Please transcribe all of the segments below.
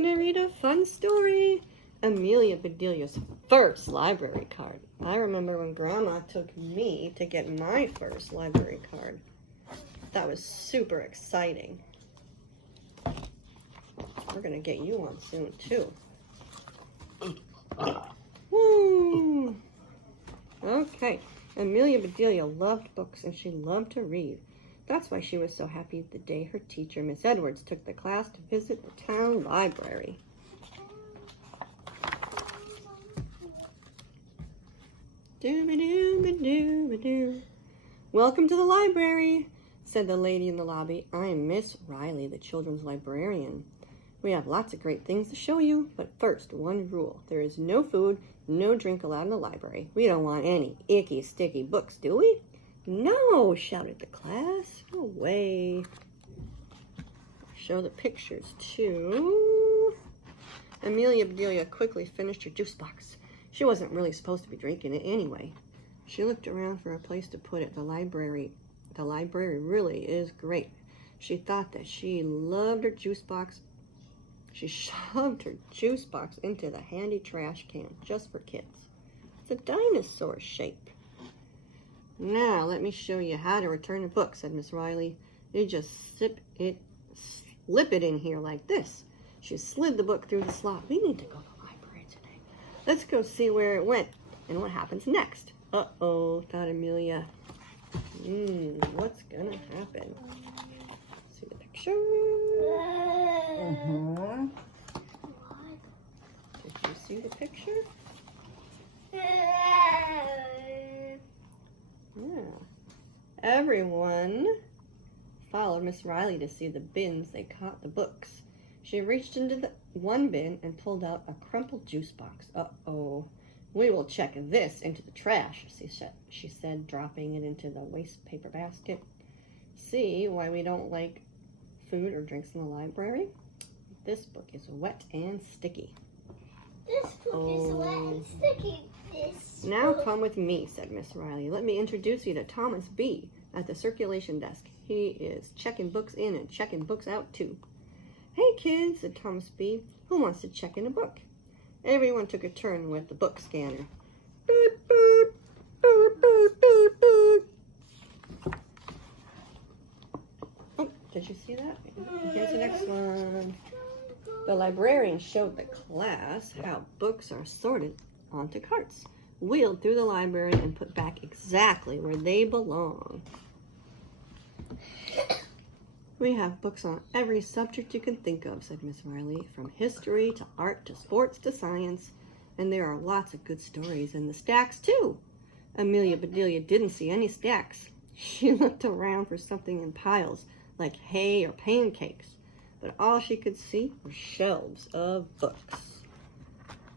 gonna read a fun story. Amelia Bedelia's first library card. I remember when Grandma took me to get my first library card. That was super exciting. We're gonna get you one soon too. Woo! Okay, Amelia Bedelia loved books and she loved to read. That's why she was so happy the day her teacher, Miss Edwards, took the class to visit the town library. Doo-ba-doo-ba-doo-ba-doo. Welcome to the library, said the lady in the lobby. I'm Miss Riley, the children's librarian. We have lots of great things to show you, but first, one rule. There is no food, no drink allowed in the library. We don't want any icky, sticky books, do we? No, shouted the class. No way. Show the pictures, too. Amelia Bedelia quickly finished her juice box. She wasn't really supposed to be drinking it anyway. She looked around for a place to put it. The library really is great. She thought that she loved her juice box. She shoved her juice box into the handy trash can just for kids. It's a dinosaur shape. Now, let me show you how to return a book, said Miss Riley. You just slip it in here like this. She slid the book through the slot. We need to go to the library today. Let's go see where it went and what happens next. Uh-oh, thought Amelia. What's gonna happen? See the picture? Did you see the picture? Yeah. Everyone followed Miss Riley to see the bins they caught the books. She reached into the one bin and pulled out a crumpled juice box. Uh-oh. We will check this into the trash, she said, dropping it into the waste paper basket. See why we don't like food or drinks in the library? This book is wet and sticky. This book is wet and sticky. Now come with me, said Miss Riley. Let me introduce you to Thomas B. at the circulation desk. He is checking books in and checking books out, too. Hey, kids, said Thomas B. Who wants to check in a book? Everyone took a turn with the book scanner. Boop, boop, boop, boop, boop, boop. Oh, did you see that? Here's the next one. The librarian showed the class how books are sorted onto carts, wheeled through the library, and put back exactly where they belong. We have books on every subject you can think of, said Miss Riley, from history to art to sports to science, and there are lots of good stories in the stacks, too. Amelia Bedelia didn't see any stacks. She looked around for something in piles, like hay or pancakes, but all she could see were shelves of books.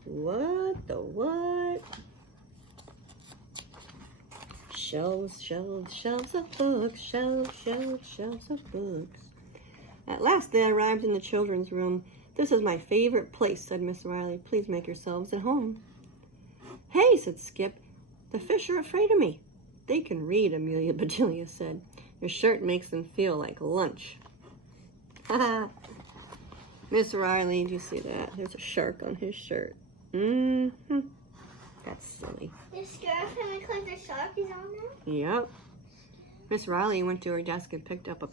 What the what? Shelves, shelves, shelves of books, shelves, shelves, shelves of books. At last they arrived in the children's room. This is my favorite place, said Miss Riley. Please make yourselves at home. Hey, said Skip, the fish are afraid of me. They can read, Amelia Bedelia said. Your shirt makes them feel like lunch. Ha Miss Riley, do you see that? There's a shark on his shirt. That's silly. You're scared because the shark is on there? Yep. Miss Riley went to her desk and picked up a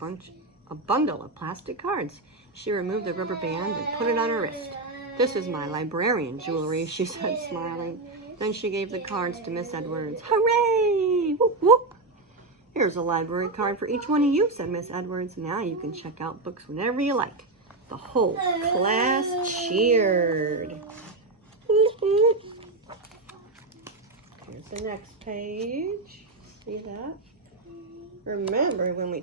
bundle of plastic cards. She removed the rubber band and put it on her wrist. This is my librarian jewelry, she said, smiling. Then she gave the cards to Miss Edwards. Hooray! Whoop, whoop. Here's a library card for each one of you, said Miss Edwards. Now you can check out books whenever you like. The whole class cheered. Whoop, whoop. Here's the next page. See that? Remember when we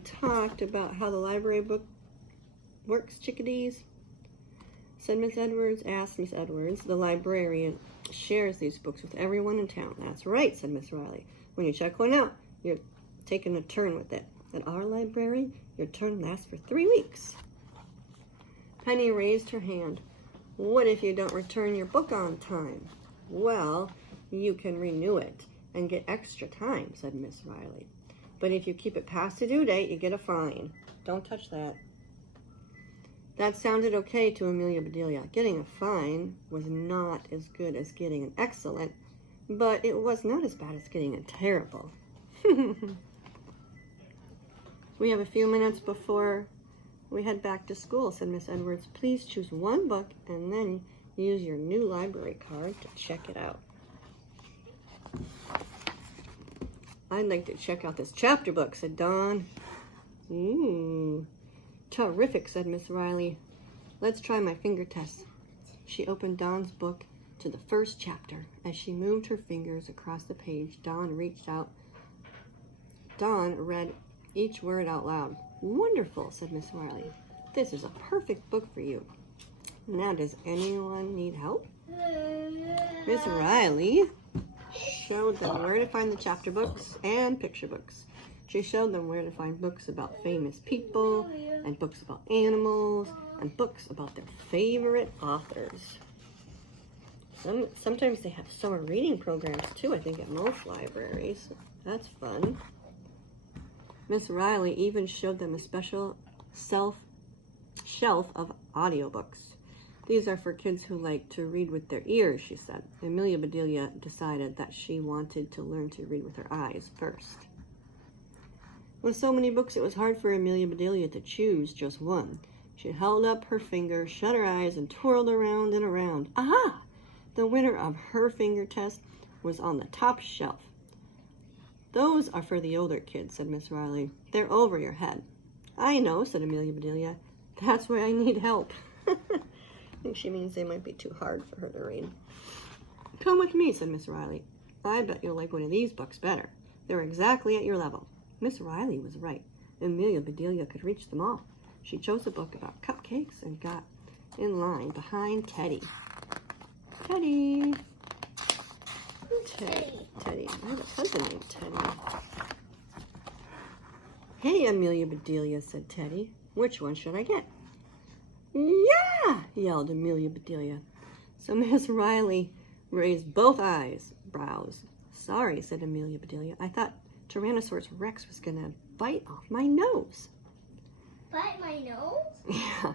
talked about how the library book works, chickadees? Said Miss Edwards, asked Miss Edwards. The librarian shares these books with everyone in town. That's right, said Miss Riley. When you check one out, you're taking a turn with it. At our library, your turn lasts for 3 weeks. Penny raised her hand. What if you don't return your book on time? Well, you can renew it and get extra time, said Miss Riley. But if you keep it past the due date, you get a fine. Don't touch that. That sounded okay to Amelia Bedelia. Getting a fine was not as good as getting an excellent, but it was not as bad as getting a terrible. We have a few minutes before we head back to school, said Miss Edwards. Please choose one book and then use your new library card to check it out. I'd like to check out this chapter book, said Dawn. Ooh, terrific, said Miss Riley. Let's try my finger test. She opened Dawn's book to the first chapter. As she moved her fingers across the page, Dawn reached out. Dawn read each word out loud. Wonderful, said Miss Riley. This is a perfect book for you. Now, does anyone need help? Miss Riley showed them where to find the chapter books and picture books. She showed them where to find books about famous people and books about animals and books about their favorite authors. Sometimes they have summer reading programs too, I think, at most libraries. That's fun. Miss Riley even showed them a special shelf of audiobooks. These are for kids who like to read with their ears, she said. Amelia Bedelia decided that she wanted to learn to read with her eyes first. With so many books, it was hard for Amelia Bedelia to choose just one. She held up her finger, shut her eyes, and twirled around and around. Aha! The winner of her finger test was on the top shelf. Those are for the older kids, said Miss Riley. They're over your head. I know, said Amelia Bedelia. That's why I need help. I think she means they might be too hard for her to read. Come with me, said Miss Riley. I bet you'll like one of these books better. They're exactly at your level. Miss Riley was right. Amelia Bedelia could reach them all. She chose a book about cupcakes and got in line behind Teddy. Teddy. Teddy. I have a cousin named Teddy. Hey, Amelia Bedelia, said Teddy. Which one should I get? Yeah, yelled Amelia Bedelia. So Miss Riley raised both brows. Sorry, said Amelia Bedelia. I thought Tyrannosaurus Rex was going to bite off my nose. Bite my nose? Yeah,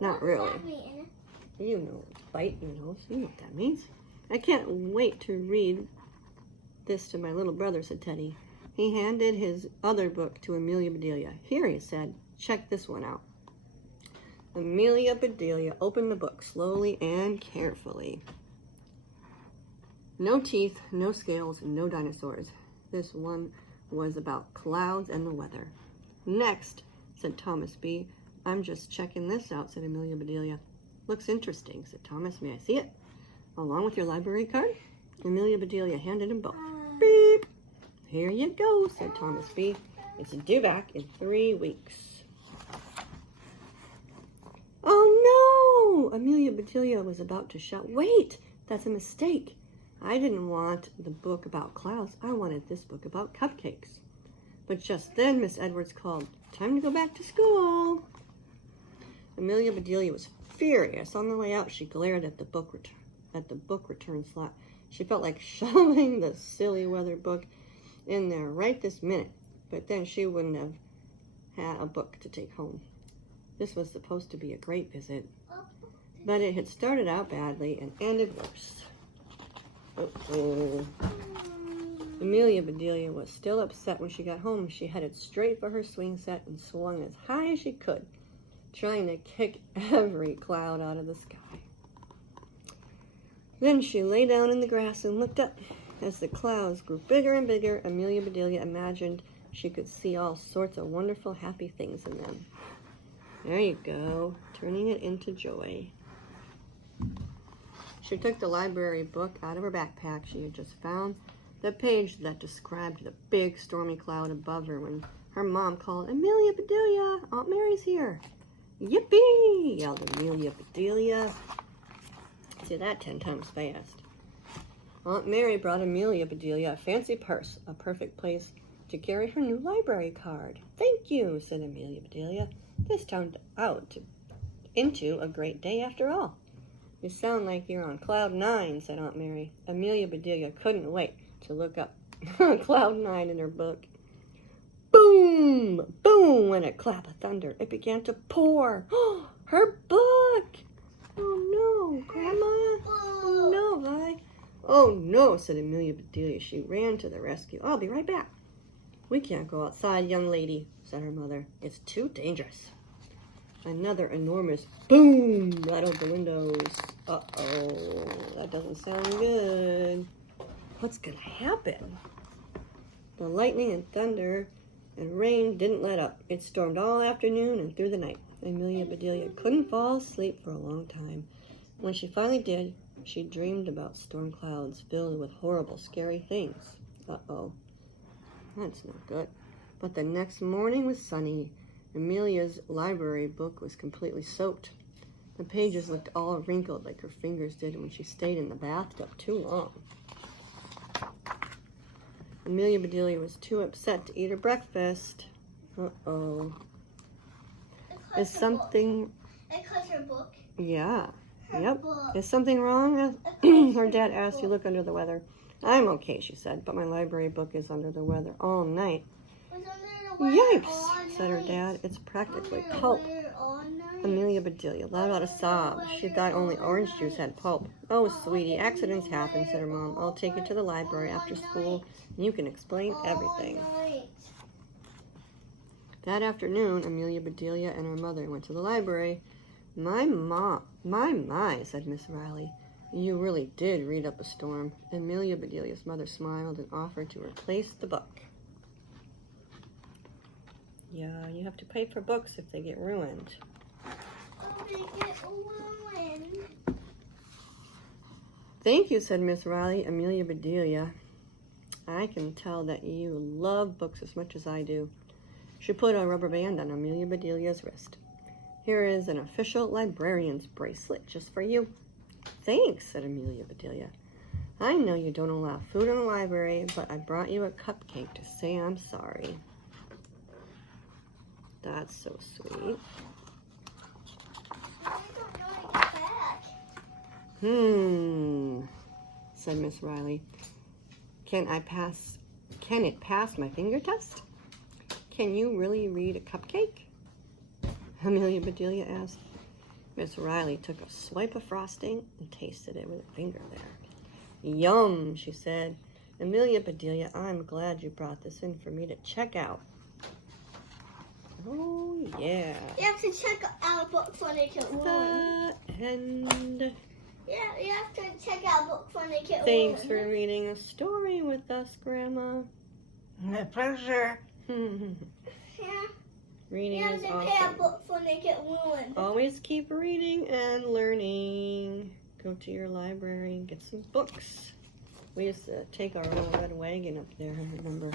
not what really. Does that mean? You know, bite your nose. You know what that means. I can't wait to read this to my little brother, said Teddy. He handed his other book to Amelia Bedelia. Here, he said, check this one out. Amelia Bedelia opened the book slowly and carefully. No teeth, no scales, no dinosaurs. This one was about clouds and the weather. Next, said Thomas B. I'm just checking this out, said Amelia Bedelia. Looks interesting, said Thomas. May I see it? Along with your library card? Amelia Bedelia handed him both. Beep! Here you go, said Thomas B. It's due back in 3 weeks. Oh no! Amelia Bedelia was about to shout. Wait! That's a mistake. I didn't want the book about clouds. I wanted this book about cupcakes. But just then, Miss Edwards called, time to go back to school. Amelia Bedelia was furious. On the way out, she glared at the book return slot. She felt like shoving the silly weather book in there right this minute. But then she wouldn't have had a book to take home. This was supposed to be a great visit, but it had started out badly and ended worse. Uh-oh. Amelia Bedelia was still upset when she got home. She headed straight for her swing set and swung as high as she could, trying to kick every cloud out of the sky. Then she lay down in the grass and looked up. As the clouds grew bigger and bigger, Amelia Bedelia imagined she could see all sorts of wonderful, happy things in them. There you go, turning it into joy. She took the library book out of her backpack. She had just found the page that described the big stormy cloud above her when her mom called, Amelia Bedelia, Aunt Mary's here. Yippee, yelled Amelia Bedelia. Say that 10 times fast. Aunt Mary brought Amelia Bedelia a fancy purse, a perfect place to carry her new library card. Thank you, said Amelia Bedelia. This turned out into a great day after all. You sound like you're on cloud 9, said Aunt Mary. Amelia Bedelia couldn't wait to look up cloud 9 in her book. Boom! Boom! Went a clap of thunder. It began to pour. Her book! Oh no, Grandma! Oh no, Vi! Oh no, said Amelia Bedelia. She ran to the rescue. I'll be right back. We can't go outside, young lady, said her mother. It's too dangerous. Another enormous boom rattled the windows. Uh-oh, that doesn't sound good. What's gonna happen? The lightning and thunder and rain didn't let up. It stormed all afternoon and through the night. Amelia Bedelia couldn't fall asleep for a long time. When she finally did, she dreamed about storm clouds filled with horrible, scary things. Uh-oh, that's not good. But the next morning was sunny. Amelia's library book was completely soaked. The pages looked all wrinkled like her fingers did when she stayed in the bathtub too long. Amelia Bedelia was too upset to eat her breakfast. Uh-oh. Is something... Because her book. Yeah. Her Yep. book. Is something wrong? Her dad asked. You look under the weather. I'm okay, she said, but my library book is under the weather all night. Yikes, said her dad. It's practically pulp. Amelia Bedelia let out a sob. She thought only orange juice had pulp. Oh, sweetie, accidents happen, said her mom. I'll take you to the library after school, and you can explain everything. That afternoon, Amelia Bedelia and her mother went to the library. My, said Miss Riley. You really did read up a storm. Amelia Bedelia's mother smiled and offered to replace the book. Yeah, you have to pay for books if they get ruined. Thank you, said Miss Riley. Amelia Bedelia, I can tell that you love books as much as I do. She put a rubber band on Amelia Bedelia's wrist. Here is an official librarian's bracelet just for you. Thanks, said Amelia Bedelia. I know you don't allow food in the library, but I brought you a cupcake to say I'm sorry. That's so sweet. Said Miss Riley. Can it pass my finger test? Can you really read a cupcake? Amelia Bedelia asked. Miss Riley took a swipe of frosting and tasted it with a finger there. Yum, she said. Amelia Bedelia, I'm glad you brought this in for me to check out. Oh, yeah. You have to check out books when they get ruined. And Yeah, you have to check out books when they get thanks ruined. for reading a story with us, Grandma. My pleasure. Yeah. Reading You have is to pay out awesome. books when they get ruined. Always keep reading and learning. Go to your library and get some books. We used to take our little red wagon up there, I remember.